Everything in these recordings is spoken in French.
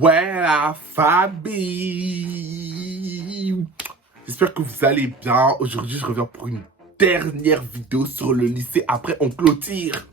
Ouais, la famille. J'espère que vous allez bien. Aujourd'hui, je reviens pour une dernière vidéo sur le lycée. Après, on clôture.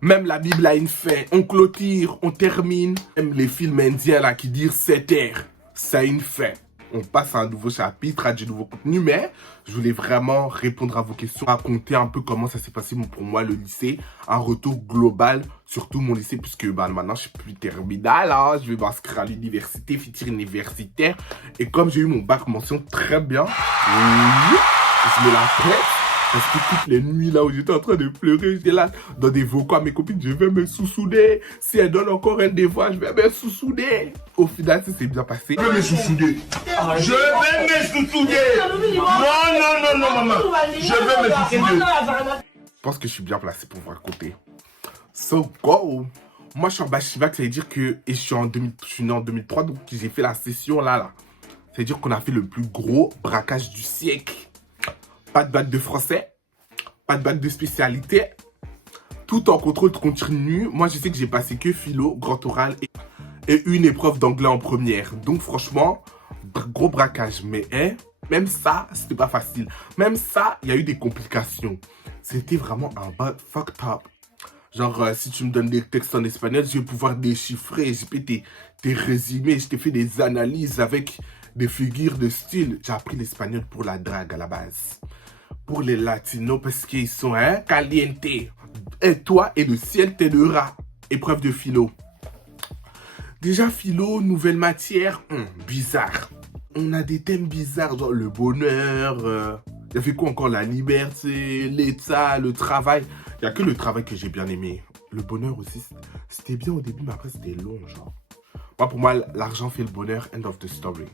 Même la Bible a une fin. On clôture, on termine. Même les films indiens là qui disent 7 heures, ça a une fin. On passe à un nouveau chapitre, à du nouveau contenu, mais je voulais vraiment répondre à vos questions, raconter un peu comment ça s'est passé pour moi le lycée, un retour global, surtout mon lycée, puisque maintenant je suis plus terminal, hein, je vais m'inscrire à l'université, futur universitaire, et comme j'ai eu mon bac mention très bien, oui, je me la pète. Parce que toutes les nuits là où j'étais en train de pleurer, j'étais là dans des vocaux à mes copines, je vais me sous-souder. Si elle donne encore un devoir, je vais me sous-souder. Au final, ça s'est bien passé. Je vais me sous-souder. Je vais me sous-souder. Non, maman. Je vais me sous-souder. Je pense que je suis bien placé pour vous raconter. So go. Moi, je suis en Bachivac, ça veut dire que je suis né en 2003, donc j'ai fait la session là. Ça veut dire qu'on a fait le plus gros braquage du siècle. Pas de bac de français, pas de bac de spécialité, tout en contrôle continu. Moi, je sais que j'ai passé que philo, grand oral et une épreuve d'anglais en première. Donc, franchement, gros braquage. Mais même ça, c'était pas facile. Même ça, il y a eu des complications. C'était vraiment un bac fucked up. Genre, si tu me donnes des textes en espagnol, je vais pouvoir déchiffrer. J'ai fait des résumés, je t'ai fait des analyses avec des figures de style. J'ai appris l'espagnol pour la drague à la base. Pour les latinos, parce qu'ils sont caliente. Et toi et le ciel t'aidera. Épreuve de philo. Déjà, philo, nouvelle matière, bizarre. On a des thèmes bizarres, genre le bonheur, il y avait quoi encore, la liberté, l'état, le travail. Il n'y a que le travail que j'ai bien aimé. Le bonheur aussi, c'était bien au début, mais après c'était long, genre. Moi, pour moi, l'argent fait le bonheur, end of the story.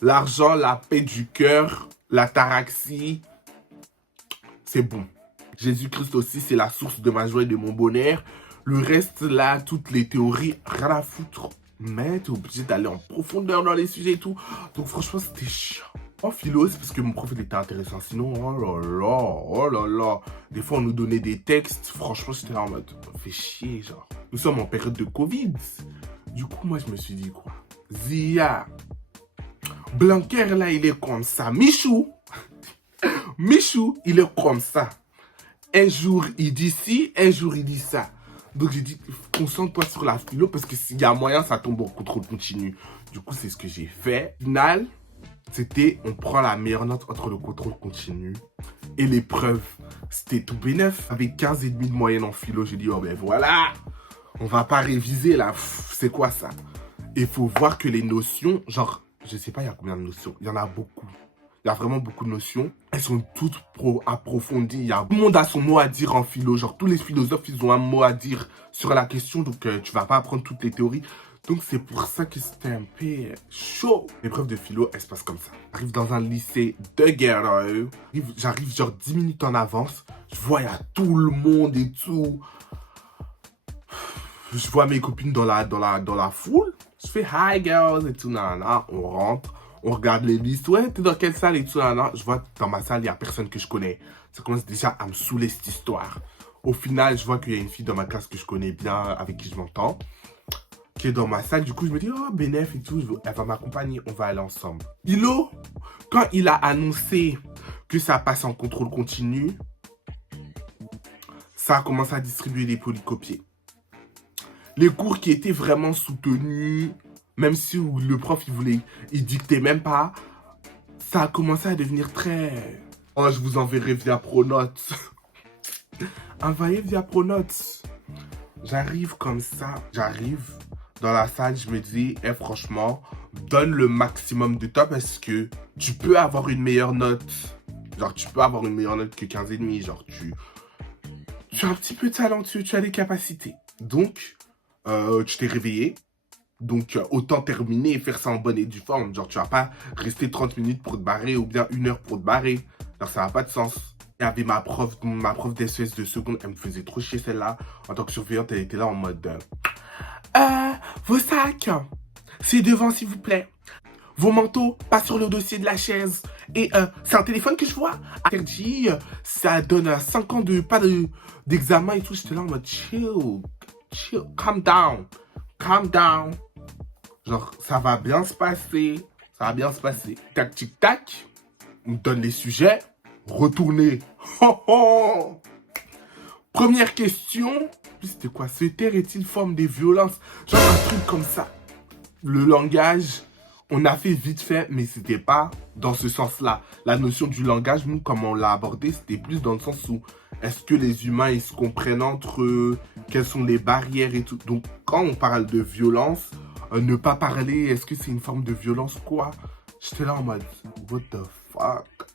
L'argent, la paix du cœur, la taraxie, c'est bon. Jésus-Christ aussi, c'est la source de ma joie et de mon bonheur. Le reste, là, toutes les théories, rien à foutre. Mais t'es obligé d'aller en profondeur dans les sujets et tout. Donc franchement, c'était chiant. En philo, c'est parce que mon prof, il était intéressant. Sinon, oh là là. Des fois, on nous donnait des textes. Franchement, j'étais là en mode, fait chier, genre. Nous sommes en période de Covid. Du coup, moi, je me suis dit quoi? Zia. Blanquer, là, il est comme ça. Michou, il est comme ça. Un jour, il dit ci, un jour, il dit ça. Donc, j'ai dit, concentre-toi sur la philo parce que s'il y a moyen, ça tombe en contrôle continu. Du coup, c'est ce que j'ai fait. Au final, c'était, on prend la meilleure note entre le contrôle continu et l'épreuve. C'était tout bénef. Avec 15,5 de moyenne en philo, j'ai dit, oh ben voilà, on va pas réviser là. C'est quoi ça? Et il faut voir que les notions, genre, je sais pas, il y a combien de notions? Il y en a beaucoup. Il y a vraiment beaucoup de notions. Elles sont toutes approfondies. Tout le monde a son mot à dire en philo. Genre, tous les philosophes, ils ont un mot à dire sur la question. Donc, tu vas pas apprendre toutes les théories. Donc, c'est pour ça que c'était un peu chaud. L'épreuve de philo, elle se passe comme ça. J'arrive dans un lycée de ghetto. J'arrive genre 10 minutes en avance. Je vois, il y a tout le monde et tout. Je vois mes copines dans la foule. Je fais « Hi, girls » et tout. Nanana. On rentre. On regarde les listes. Ouais, t'es dans quelle salle et tout. Je vois dans ma salle, il n'y a personne que je connais. Ça commence déjà à me saouler cette histoire. Au final, je vois qu'il y a une fille dans ma classe que je connais bien, avec qui je m'entends, qui est dans ma salle. Du coup, je me dis, oh, bénéf et tout. Elle va m'accompagner. On va aller ensemble. Hilo, quand il a annoncé que ça passe en contrôle continu, ça a commencé à distribuer des polycopiés. Les cours qui étaient vraiment soutenus, même si le prof, il dictait même pas, ça a commencé à devenir très... Oh, je vous enverrai via Pronote. Envoyez via Pronote. J'arrive comme ça, j'arrive dans la salle, je me dis, franchement, donne le maximum de toi parce que tu peux avoir une meilleure note. Genre, tu peux avoir une meilleure note que 15,5. Genre, tu es un petit peu talentueux, tu as des capacités. Donc, tu t'es réveillé. Donc, autant terminer et faire ça en bonne et due forme. Genre, tu vas pas rester 30 minutes pour te barrer ou bien 1 heure pour te barrer. Alors, ça n'a pas de sens. Il y avait ma prof d'SES de seconde. Elle me faisait trop chier, celle-là. En tant que surveillante, elle était là en mode... vos sacs, c'est devant, s'il vous plaît. Vos manteaux, pas sur le dossier de la chaise. Et c'est un téléphone que je vois. Interdit, ça donne 5 ans d'examen et tout. J'étais là en mode chill, calm down. Genre, ça va bien se passer. Ça va bien se passer. Tac, tic, tac. On me donne les sujets. Retournez. Oh, oh. Première question. C'était quoi? Ce terre est-il forme des violences? Genre un truc comme ça. Le langage, on a fait vite fait, mais c'était pas dans ce sens-là. La notion du langage, nous, comme on l'a abordé, c'était plus dans le sens où est-ce que les humains, ils se comprennent entre eux? Quelles sont les barrières et tout. Donc, quand on parle de violence, ne pas parler, est-ce que c'est une forme de violence, quoi? J'étais là en mode, what the fuck?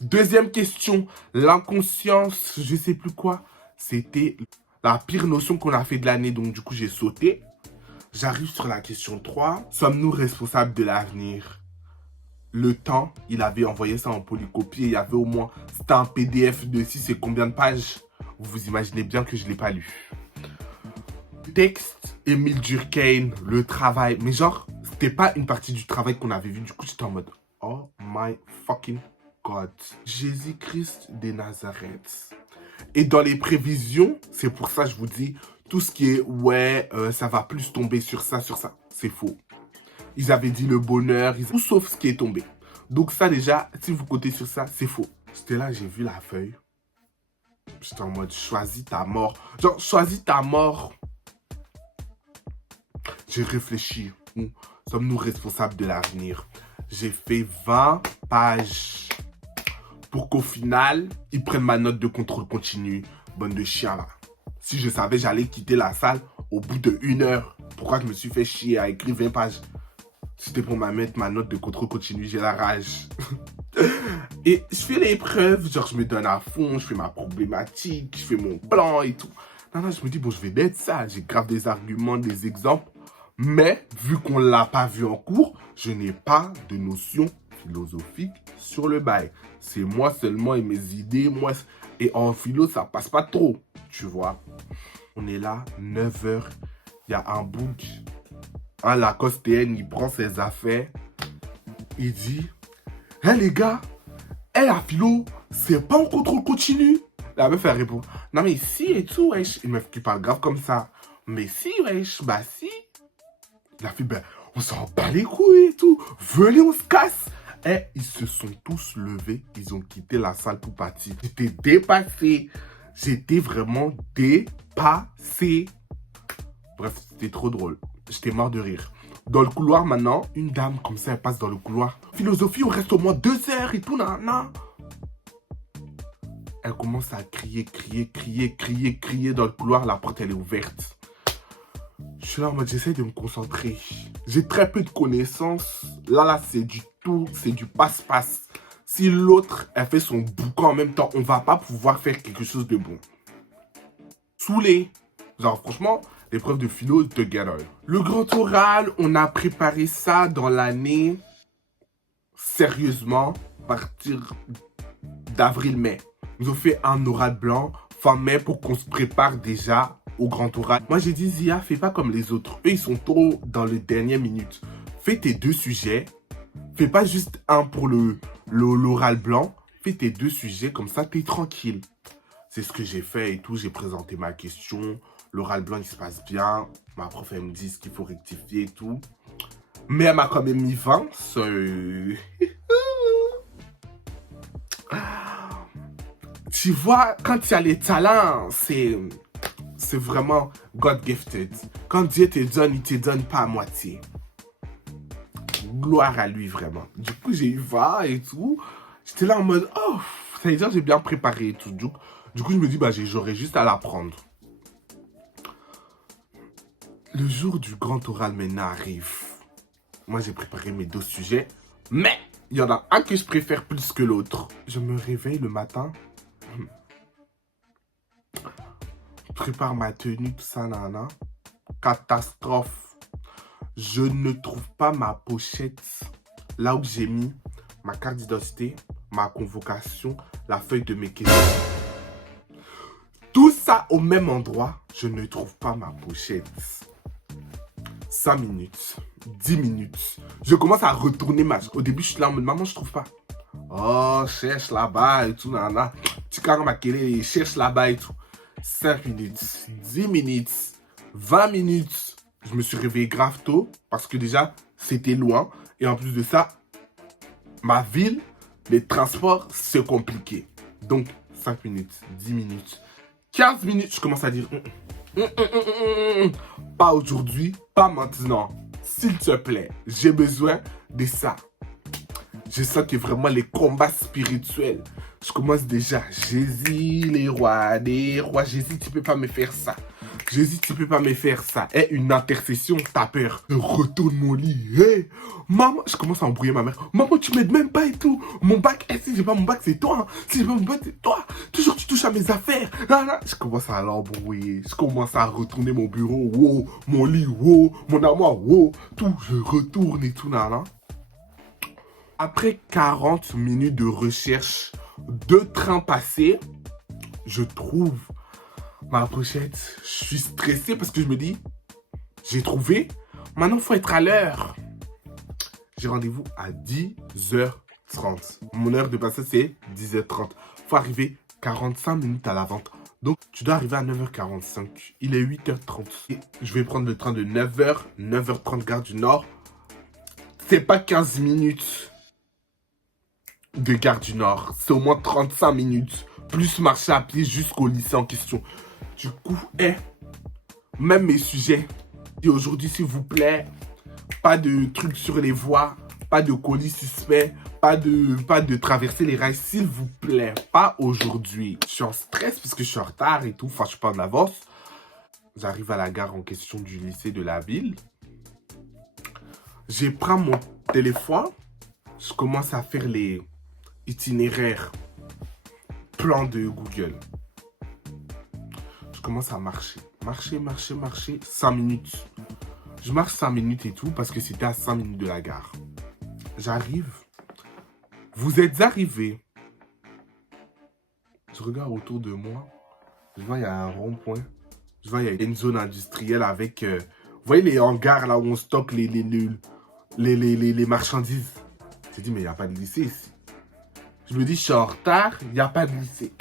Deuxième question, l'inconscience, je sais plus quoi. C'était la pire notion qu'on a fait de l'année, donc du coup, j'ai sauté. J'arrive sur la question 3. Sommes-nous responsables de l'avenir? Le temps, il avait envoyé ça en polycopie. Il y avait au moins... C'était un PDF de 6 et combien de pages? Vous vous imaginez bien que je ne l'ai pas lu. Texte, Émile Durkheim, le travail. Mais genre, c'était pas une partie du travail qu'on avait vu. Du coup, j'étais en mode... Oh my fucking God. Jésus-Christ de Nazareth. Et dans les prévisions, c'est pour ça que je vous dis... Tout ce qui est, ouais, ça va plus tomber sur ça, c'est faux. Ils avaient dit le bonheur, tout sauf ce qui est tombé. Donc ça déjà, si vous comptez sur ça, c'est faux. J'étais là, j'ai vu la feuille. J'étais en mode, choisis ta mort. Genre, choisis ta mort. J'ai réfléchi. Sommes-nous responsables de l'avenir? J'ai fait 20 pages. Pour qu'au final, ils prennent ma note de contrôle continu. Bonne de chien là. Si je savais, j'allais quitter la salle au bout de 1 heure. Pourquoi je me suis fait chier à écrire 20 pages? C'était pour mettre ma note de contrôle continu, j'ai la rage. Et je fais l'épreuve, genre je me donne à fond, je fais ma problématique, je fais mon plan et tout. Non, je me dis, bon, je vais d'être ça. J'ai grave des arguments, des exemples. Mais, vu qu'on ne l'a pas vu en cours, je n'ai pas de notion philosophique sur le bail. C'est moi seulement et mes idées, moi... Et en philo, ça passe pas trop, tu vois. On est là, 9 h, il y a un bouc. Un Lacostéenne, il prend ses affaires. Il dit, hé les gars, la philo, c'est pas en contrôle continu. La meuf, elle répond, non mais si et tout, wesh. Une meuf qui parle grave comme ça. Mais si, wesh, bah si. La fille, ben, on s'en bat les couilles et tout. Venez, on se casse. Et ils se sont tous levés, ils ont quitté la salle tout parti. J'étais dépassé. J'étais vraiment dépassé. Bref, c'était trop drôle. J'étais mort de rire. Dans le couloir maintenant, une dame comme ça, elle passe dans le couloir. Philosophie, on reste au moins 2 heures et tout, nan. Elle commence à crier dans le couloir. La porte, elle est ouverte. Je suis là en mode, j'essaie de me concentrer. J'ai très peu de connaissances. Là, c'est du tout, c'est du passe-passe. Si l'autre, elle fait son boucan en même temps, on va pas pouvoir faire quelque chose de bon. Saoulé. Genre, franchement, l'épreuve de philo, together. Le grand oral, on a préparé ça dans l'année, sérieusement, à partir d'avril-mai. Ils ont fait un oral blanc, fin mai, pour qu'on se prépare déjà au grand oral. Moi, j'ai dit, Zia, fais pas comme les autres. Eux, ils sont trop dans les dernières minutes. Fais tes 2 sujets. Fais pas juste un pour l'oral blanc. Fais tes 2 sujets, comme ça, t'es tranquille. C'est ce que j'ai fait et tout. J'ai présenté ma question. L'oral blanc, il se passe bien. Ma prof, elle me dit ce qu'il faut rectifier et tout. Mais elle m'a quand même mis 20. Tu vois, quand il y a les talents, c'est vraiment God gifted. Quand Dieu te donne, il te donne pas à moitié. Gloire à lui, vraiment. Du coup, j'ai eu 20 et tout. J'étais là en mode, oh, ça veut dire que j'ai bien préparé et tout. Du coup, je me dis, bah, j'aurais juste à l'apprendre. Le jour du grand oral maintenant arrive. Moi, j'ai préparé mes 2 sujets. Mais, il y en a un que je préfère plus que l'autre. Je me réveille le matin. Prépare ma tenue, tout ça, nana. Catastrophe. Je ne trouve pas ma pochette. Là où j'ai mis ma carte d'identité, ma convocation, la feuille de mes questions. Tout ça au même endroit, je ne trouve pas ma pochette. 5 minutes, 10 minutes. Je commence à retourner au début, je suis là en mode, maman, je trouve pas. Oh, cherche là-bas et tout, nana. Tu carrément ma cherche là-bas et tout. 5 minutes, 10 minutes, 20 minutes. Je me suis réveillé grave tôt parce que déjà, c'était loin. Et en plus de ça, ma ville, les transports, c'est compliqué. Donc, 5 minutes, 10 minutes, 15 minutes, je commence à dire pas aujourd'hui, pas maintenant. S'il te plaît, j'ai besoin de ça. Je sens que vraiment les combats spirituels. Je commence déjà. Jésus, les rois des rois. Jésus, tu peux pas me faire ça. Jésus, tu peux pas me faire ça. Et une intercession, t'as peur. Retourne mon lit. Hey, maman, je commence à embrouiller ma mère. Maman, tu m'aides même pas et tout. Mon bac, si j'ai pas mon bac, c'est toi. Hein. Si j'ai pas mon bac, c'est toi. Toujours, tu touches à mes affaires. Là, là. Je commence à l'embrouiller. Je commence à retourner mon bureau. Wow, mon lit, wow, mon armoire, wow. Tout, je retourne et tout, là, là. Après 40 minutes de recherche, 2 trains passés, je trouve ma pochette. Je suis stressé parce que je me dis, j'ai trouvé, maintenant il faut être à l'heure. J'ai rendez-vous à 10h30. Mon heure de passage c'est 10h30. Il faut arriver 45 minutes à l'avant. Donc tu dois arriver à 9h45. Il est 8h30. Et je vais prendre le train de 9h, 9h30 Gare du Nord. C'est pas 15 minutes. De Gare du Nord. C'est au moins 35 minutes. Plus marcher à pied jusqu'au lycée en question. Du coup, même mes sujets. Et aujourd'hui, s'il vous plaît, pas de trucs sur les voies, pas de colis suspects, pas de traverser les rails, s'il vous plaît. Pas aujourd'hui. Je suis en stress parce que je suis en retard et tout. Enfin, je suis pas en avance. J'arrive à la gare en question du lycée de la ville. Je prends mon téléphone. Je commence à faire les itinéraires, plan de Google. Je commence à marcher. Marcher. 5 minutes. Je marche 5 minutes et tout parce que c'était à 5 minutes de la gare. J'arrive. Vous êtes arrivés. Je regarde autour de moi. Je vois il y a un rond-point. Je vois il y a une zone industrielle avec... vous voyez les hangars là où on stocke les marchandises. J'ai dit mais il n'y a pas de lycée ici. Je me dis, je suis en retard, il n'y a pas de lycée.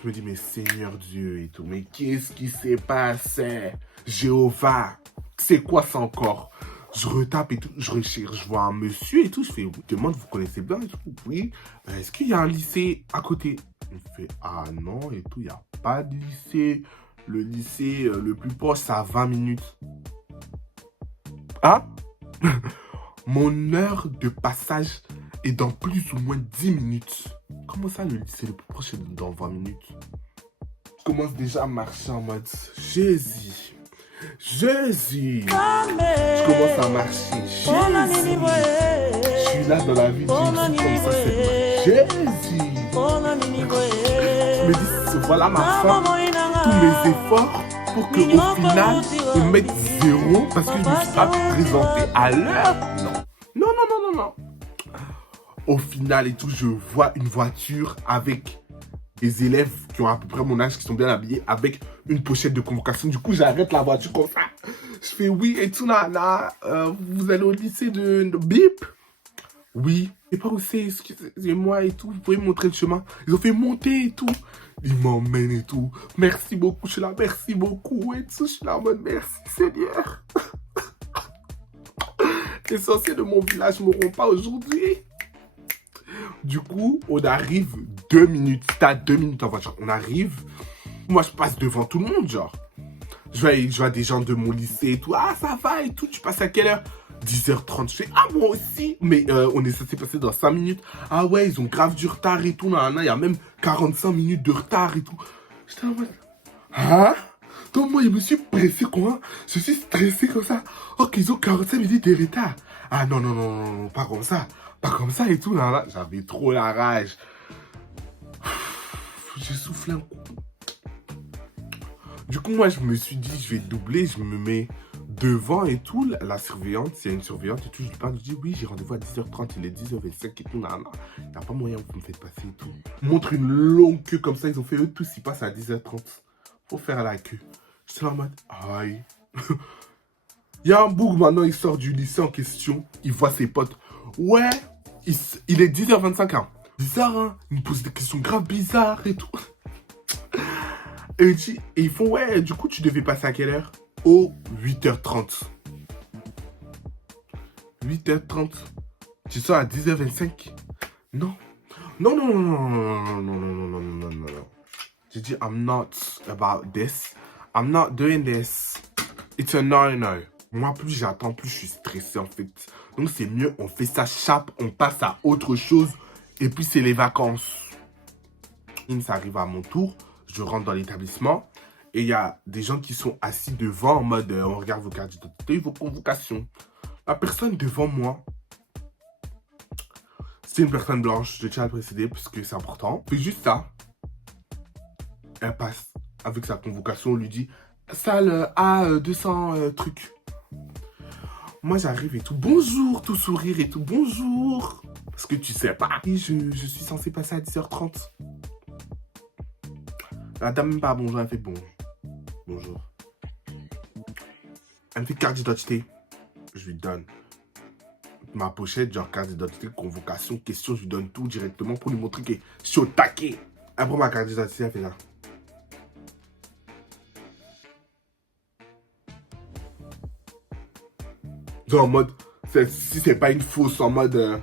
Je me dis, mais Seigneur Dieu et tout, mais qu'est-ce qui s'est passé? Jéhovah, c'est quoi ça encore? Je retape et tout, je recherche, je vois un monsieur et tout, je fais, je demande, vous connaissez bien et tout? Oui, est-ce qu'il y a un lycée à côté? Il me fait, ah non et tout, il n'y a pas de lycée. Le lycée le plus proche, c'est à 20 minutes. Hein? Mon heure de passage est dans plus ou moins 10 minutes. Comment ça, le lycée le plus proche est dans 20 minutes? Je commence déjà à marcher en mode Jésus. Je commence à marcher. Jésus. Je suis là dans la vie de Jésus comme ça, c'est Jésus. Je me dis, voilà ma fin. Tous mes efforts pour qu'au final, on mette 0 parce que je ne me suis pas présenté à l'heure. Non. Au final et tout, je vois une voiture avec des élèves qui ont à peu près mon âge, qui sont bien habillés, avec une pochette de convocation. Du coup, j'arrête la voiture comme ça. Je fais oui et tout, là, vous allez au lycée de Bip? Oui. Et pas où c'est, excusez-moi et tout, vous pouvez me montrer le chemin. Ils ont fait monter et tout. Ils m'emmènent et tout. Merci beaucoup, je suis là, merci beaucoup et tout. Je suis là en mode merci Seigneur. Les sorciers de mon village ne m'auront pas aujourd'hui. Du coup, on arrive 2 minutes. T'as 2 minutes en voiture. On arrive. Moi, je passe devant tout le monde, genre. Je vois des gens de mon lycée et tout. Ah, ça va et tout. Tu passes à quelle heure? 10h30. Je fais, ah, moi aussi. Mais on est censé passer dans 5 minutes. Ah ouais, ils ont grave du retard et tout. Il y a même 45 minutes de retard et tout. J'étais en mode, hein? Donc moi, je me suis pressé quoi? Je suis stressé comme ça. Oh, qu'ils ont 45 minutes de retard. Ah non, pas comme ça. Pas comme ça et tout. Là. J'avais trop la rage. J'ai soufflé un coup. Du coup, moi, je me suis dit, je vais doubler. Je me mets devant et tout. La surveillante, s'il y a une surveillante et tout, je lui parle. Je dis, oui, j'ai rendez-vous à 10h30. Il est 10h25 et tout. Il n'y a pas moyen que vous me faites passer et tout. Montre une longue queue comme ça. Ils ont fait eux tous. Ils passent à 10h30. Faut faire la queue. Je suis là en mode, aïe. Il y a un boug maintenant, il sort du lycée en question. Il voit ses potes. Ouais, il est 10h25. Hein. Bizarre, hein. Il me pose des questions graves bizarres et tout. Et ils font, ouais, du coup, tu devais passer à quelle heure? Au 8h30. 8h30. Tu sors à 10h25. Non. Non, non, non, non, non, non, non, non, non, non, non, non. J'ai dit, I'm not about this. I'm not doing this. It's a no-no. Moi, plus j'attends, plus je suis stressé, en fait. Donc, c'est mieux, on fait ça chape, on passe à autre chose. Et puis, c'est les vacances. Ça arrive à mon tour. Je rentre dans l'établissement. Et il y a des gens qui sont assis devant en mode, on regarde vos cartes d'identité, vos convocations. La personne devant moi, c'est une personne blanche, je tiens à le préciser parce que c'est important. Fait juste ça. Elle passe avec sa convocation, on lui dit salle A200 trucs. Moi j'arrive et tout, bonjour, tout sourire et tout, bonjour. Parce que tu sais pas, je suis censé passer à 10h30. La dame même pas bonjour, elle fait bon. Bonjour. Elle me fait carte d'identité. Je lui donne ma pochette, genre carte d'identité, convocation, question, je lui donne tout directement pour lui montrer que je suis au taquet. Elle prend ma carte d'identité, elle fait ça. Genre en mode, si c'est pas une fausse, en mode...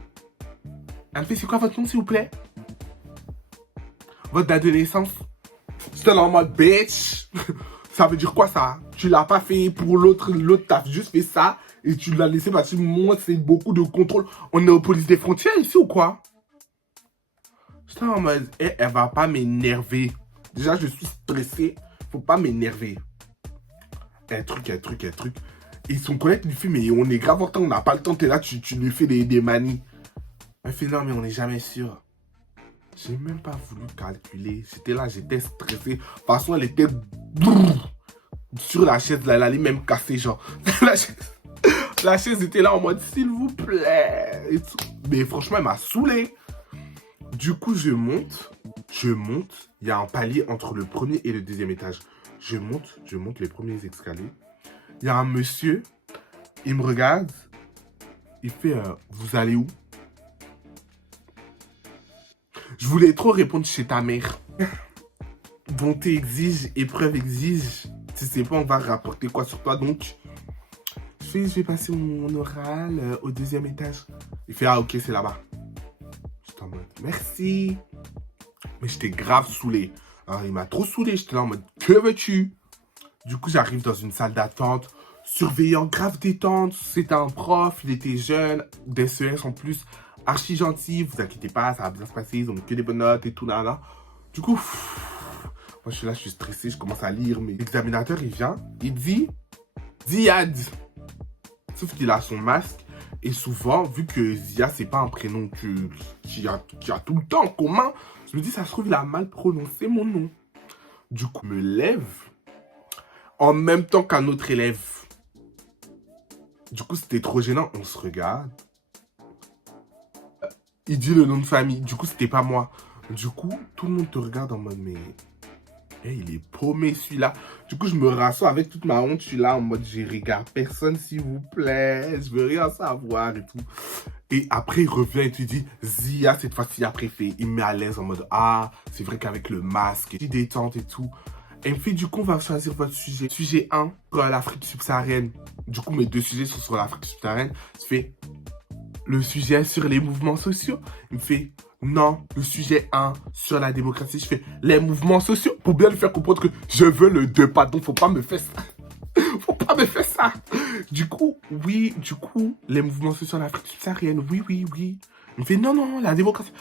Elle me fait, c'est quoi votre nom s'il vous plaît? Votre date de naissance? J'étais là en mode, bitch. Ça veut dire quoi ça? Tu l'as pas fait pour l'autre t'as juste fait ça et tu l'as laissé parce que moi c'est beaucoup de contrôle. On est aux polices des frontières ici ou quoi? J'étais en mode, elle va pas m'énerver. Déjà je suis stressé, faut pas m'énerver. Un truc. Et son collègue lui fait, mais on est grave en temps, on n'a pas le temps, t'es là, tu lui fais des manies. Elle fait, non mais on n'est jamais sûr. J'ai même pas voulu calculer. J'étais là, j'étais stressé. De toute façon, elle était sur la chaise, là, elle allait même casser, genre. La chaise était là en mode, s'il vous plaît. Et tout. Mais franchement, elle m'a saoulé. Du coup, je monte. Il y a un palier entre le premier et le deuxième étage. Je monte les premiers escaliers. Il y a un monsieur, il me regarde. Il fait, vous allez où? Je voulais trop répondre chez ta mère. Bonté exige, épreuve exige. Si c'est pas, on va rapporter quoi sur toi. Donc, je vais passer mon oral au deuxième étage. Il fait, ah ok, c'est là-bas. J'étais en mode, merci. Mais j'étais grave saoulé. Alors, il m'a trop saoulé. J'étais là en mode, que veux-tu? Du coup, j'arrive dans une salle d'attente. Surveillant, grave détente. C'était un prof, il était jeune, d'SES en plus. Archi gentil, vous inquiétez pas, ça va bien se passer, ils ont que des bonnes notes et tout, là. Du coup, moi je suis là, je suis stressé, je commence à lire, mais l'examinateur il vient, il dit Ziad. Sauf qu'il a son masque, et souvent, vu que Zia c'est pas un prénom qui a tout le temps en commun, je me dis, ça se trouve, il a mal prononcé mon nom. Du coup, je me lève en même temps qu'un autre élève. Du coup, c'était trop gênant, on se regarde. Il dit le nom de famille. Du coup, c'était pas moi. Du coup, tout le monde te regarde en mode, mais... Hey, il est paumé, celui-là. Du coup, je me rassois avec toute ma honte. Je suis là en mode, je regarde personne, s'il vous plaît. Je veux rien savoir et tout. Et après, il revient et tu dis, Zia, cette fois-ci, après, il me met à l'aise en mode, ah, c'est vrai qu'avec le masque, et détente et tout. Et il me fait, du coup, on va choisir votre sujet. Sujet 1, sur l'Afrique subsaharienne. Du coup, mes 2 sujets sont sur l'Afrique subsaharienne. Je fais... Le sujet sur les mouvements sociaux. Il me fait, non, le sujet 1 sur la démocratie. Je fais, les mouvements sociaux. Pour bien lui faire comprendre que je veux le 2, pardon, faut pas me faire ça. Faut pas me faire ça. Du coup, les mouvements sociaux en Afrique subsaharienne, oui. Il me fait, non, la démocratie.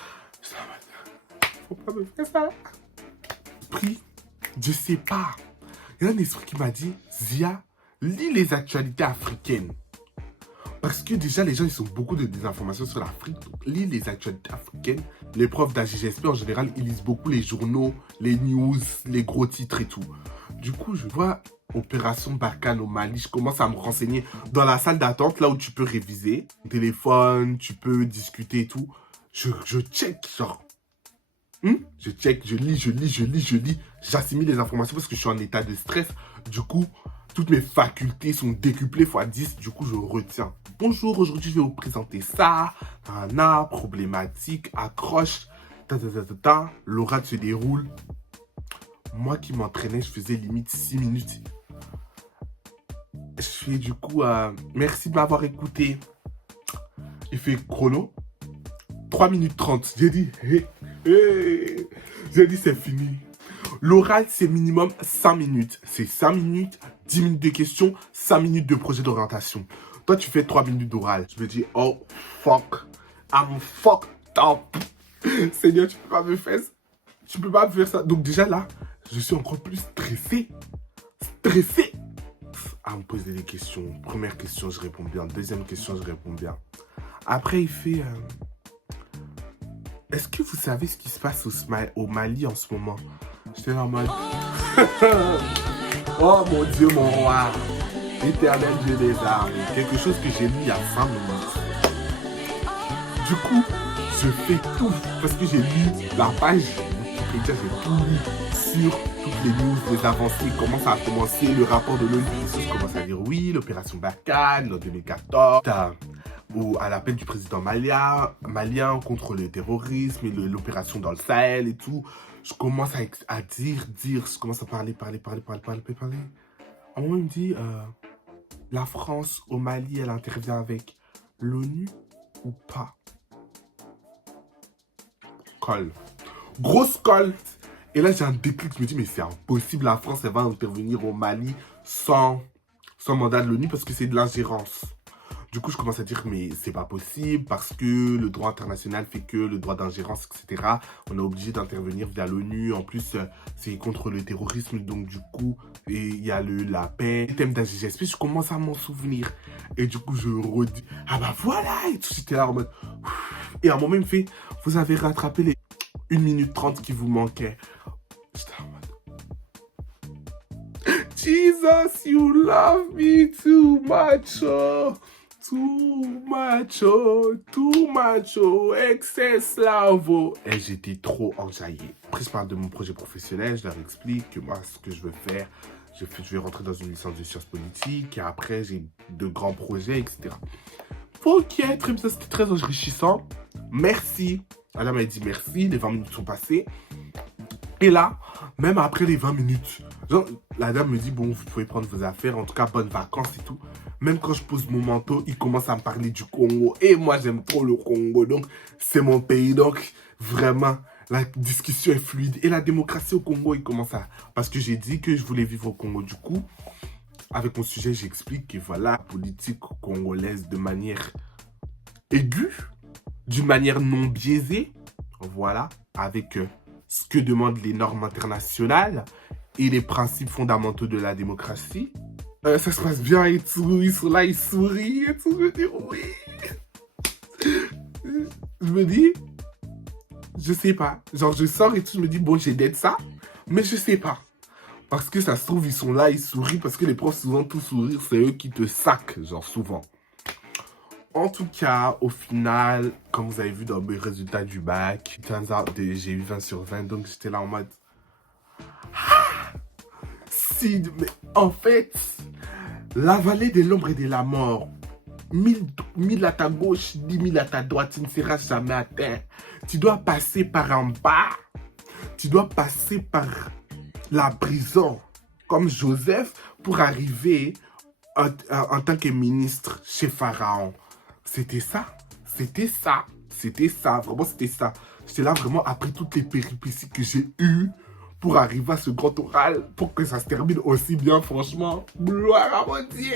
Faut pas me faire ça. Pris, je sais pas. Il y a un esprit qui m'a dit, Zia, lis les actualités africaines. Parce que déjà, les gens, ils ont beaucoup de désinformations sur l'Afrique. Donc, lis les actualités africaines. Les profs d'AGGSP, en général, ils lisent beaucoup les journaux, les news, les gros titres et tout. Du coup, je vois Opération Barkhane au Mali. Je commence à me renseigner dans la salle d'attente, là où tu peux réviser. Téléphone, tu peux discuter et tout. Je check, genre... Je check, je lis. J'assimile les informations parce que je suis en état de stress. Du coup... Toutes mes facultés sont décuplées x 10, du coup je retiens. Bonjour, aujourd'hui je vais vous présenter ça. Problématique, accroche, l'oral se déroule. Moi qui m'entraînais, je faisais limite 6 minutes. Je fais du coup, merci de m'avoir écouté. Il fait chrono. 3 minutes 30. J'ai dit, j'ai dit, c'est fini. L'oral, c'est minimum 5 minutes. C'est 5 minutes, 10 minutes de questions, 5 minutes de projet d'orientation. Toi, tu fais 3 minutes d'oral. Je me dis, oh, fuck. I'm fucked up. Seigneur, tu peux pas me faire ça. Tu peux pas me faire ça. Donc déjà là, je suis encore plus stressé. Stressé. À me poser des questions. Première question, je réponds bien. Deuxième question, je réponds bien. Après, il fait... Est-ce que vous savez ce qui se passe au Mali en ce moment? J'étais là en mode... Oh mon Dieu, mon roi. Éternel Dieu des armes. Quelque chose que j'ai lu il y a 5 minutes. Du coup, je fais tout. Parce que j'ai lu la page Wikipédia, j'ai tout lu sur toutes les news, les avancées, comment ça a commencé, le rapport de l'ONU. Je commence à dire oui, l'opération Barkhane en 2014. Ou à l'appel du président malien contre le terrorisme et l'opération dans le Sahel et tout. Je commence à dire, je commence à parler. À un moment, il me dit, la France au Mali, elle intervient avec l'ONU ou pas? Colle. Grosse colle. Et là, j'ai un déclic, je me dis, mais c'est impossible, la France, elle va intervenir au Mali sans mandat de l'ONU parce que c'est de l'ingérence. Du coup, je commence à dire, mais c'est pas possible parce que le droit international fait que le droit d'ingérence, etc. On est obligé d'intervenir via l'ONU. En plus, c'est contre le terrorisme. Donc, du coup, il y a la paix. Le thème d'AGGSP, je commence à m'en souvenir. Et du coup, je redis, ah bah voilà. Et tout, j'étais là en mode... Et à un moment, il me fait, vous avez rattrapé les 1 minute 30 qui vous manquaient. J'étais en mode... Jesus, you love me too much, oh. Too macho, excess love. Et j'étais trop enjaillé. Après, je parle de mon projet professionnel, je leur explique que moi, ce que je veux faire, je vais rentrer dans une licence de sciences politiques, et après, j'ai de grands projets, etc. Ok, très bien, c'était très enrichissant. Merci. Madame m'a dit merci, les 20 minutes sont passées. Et là, même après les 20 minutes, genre, la dame me dit, bon, vous pouvez prendre vos affaires, en tout cas, bonnes vacances et tout. Même quand je pose mon manteau, il commence à me parler du Congo. Et moi, j'aime trop le Congo, donc c'est mon pays. Donc, vraiment, la discussion est fluide. Et la démocratie au Congo, il commence à... Parce que j'ai dit que je voulais vivre au Congo. Du coup, avec mon sujet, j'explique que voilà, la politique congolaise de manière aiguë, d'une manière non biaisée, voilà, avec... ce que demandent les normes internationales et les principes fondamentaux de la démocratie. Ça se passe bien et tout, ils sont là, ils sourient et tout, je me dis oui. Je me dis, je sais pas. Genre je sors et tout, je me dis bon j'ai d'aide ça, mais je sais pas. Parce que ça se trouve, ils sont là, ils sourient, parce que les profs souvent tout sourire, c'est eux qui te sacent, genre souvent. En tout cas, au final, comme vous avez vu dans mes résultats du bac, j'ai eu 20 sur 20, donc j'étais là en mode... Ah, si, mais en fait, la vallée de l'ombre et de la mort, 1000 à ta gauche, 10 000 à ta droite, tu ne seras jamais à terre. Tu dois passer par en bas, tu dois passer par la prison, comme Joseph, pour arriver en tant que ministre chez Pharaon. C'était ça, vraiment c'était ça. J'étais là vraiment après toutes les péripéties que j'ai eues pour arriver à ce grand oral, pour que ça se termine aussi bien, franchement. Gloire à mon Dieu.